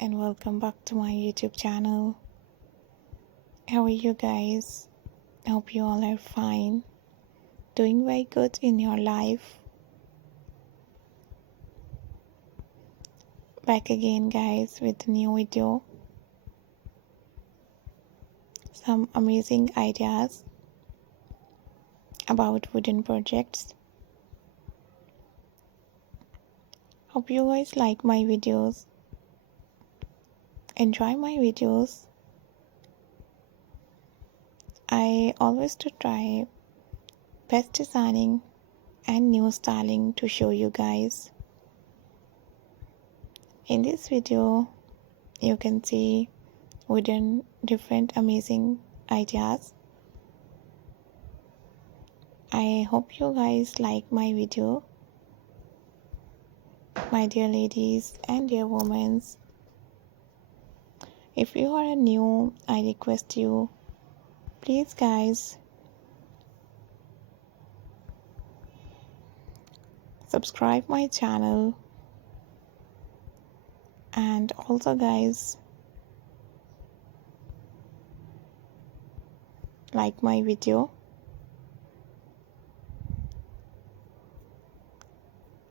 and welcome back to my YouTube channel. How are you guys? Hope you all are fine, doing very good in your life. Back again guys with a new video, some amazing ideas about wooden projects. Hope you guys like my videos, enjoy my videos. I always to try best designing and new styling to show you guys. In this video you can see wooden different amazing ideas. I hope you guys like my video, my dear ladies and dear women. If you are new, I request you, please guys, subscribe my channel, and also guys, like my video.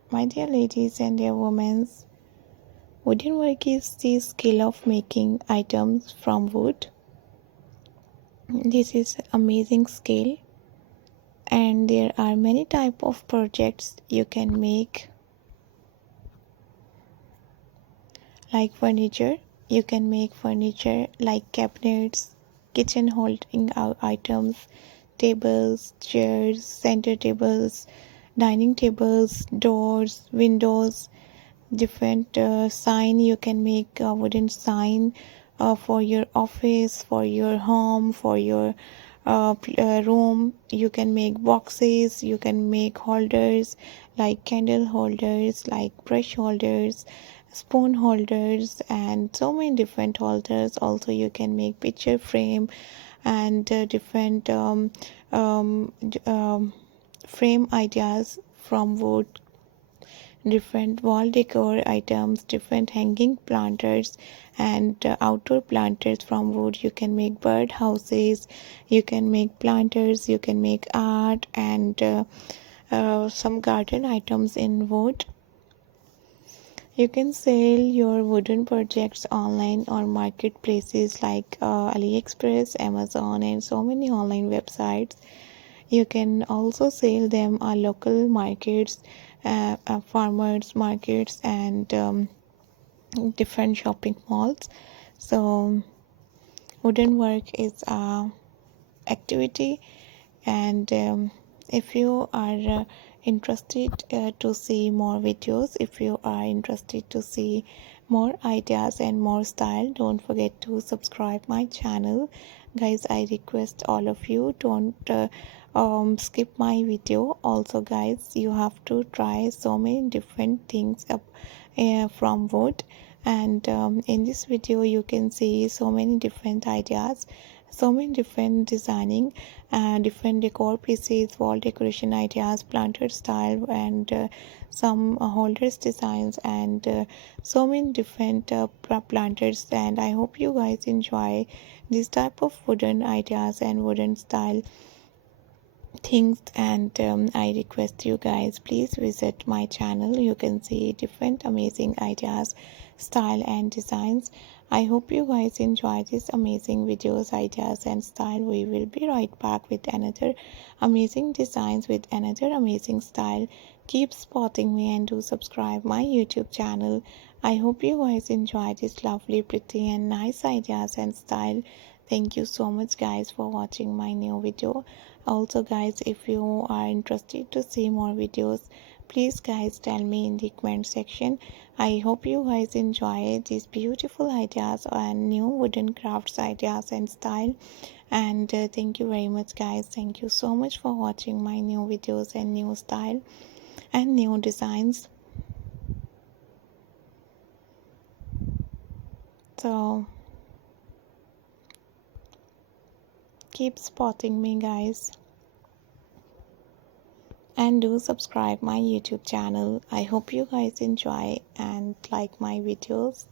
My dear ladies and dear women, wooden work is the skill of making items from wood. This is amazing skill, and there are many type of projects you can make, like furniture. You can make furniture like cabinets, kitchen holding items, tables, chairs, center tables, dining tables, doors, windows, different sign. You can make a wooden sign for your office, for your home, for your room. You can make boxes, you can make holders like candle holders, like brush holders, spoon holders, and so many different holders. Also you can make picture frame and different frame ideas from wood, different wall decor items, different hanging planters, and outdoor planters from wood. You can make bird houses, you can make planters, you can make art, and some garden items in wood. You can sell your wooden projects online or marketplaces like AliExpress, Amazon, and so many online websites. You can also sell them at local markets, farmers markets, and different shopping malls. So wooden work is a activity, and if you are interested to see more videos, if you are interested to see more ideas and more style, don't forget to subscribe my channel guys. I request all of you, don't skip my video. Also guys, you have to try so many different things up from wood, and in this video you can see so many different ideas, so many different designing, different decor pieces, wall decoration ideas, planter style, and some holders designs, and so many different planters. And I hope you guys enjoy this type of wooden ideas and wooden style things. And I request you guys, please visit my channel. You can see different amazing ideas, style, and designs. I hope you guys enjoy these amazing videos, ideas, and style. We will be right back with another amazing designs, with another amazing style. Keep spotting me and do subscribe my YouTube channel. I hope you guys enjoy this lovely, pretty, and nice ideas and style. Thank you so much guys for watching my new video. Also guys, if you are interested to see more videos, please guys tell me in the comment section. I hope you guys enjoy these beautiful ideas and new wooden crafts ideas and style. And thank you very much guys. Thank you so much for watching my new videos and new style and new designs. So keep spotting me guys, and do subscribe my YouTube channel. I hope you guys enjoy and like my videos.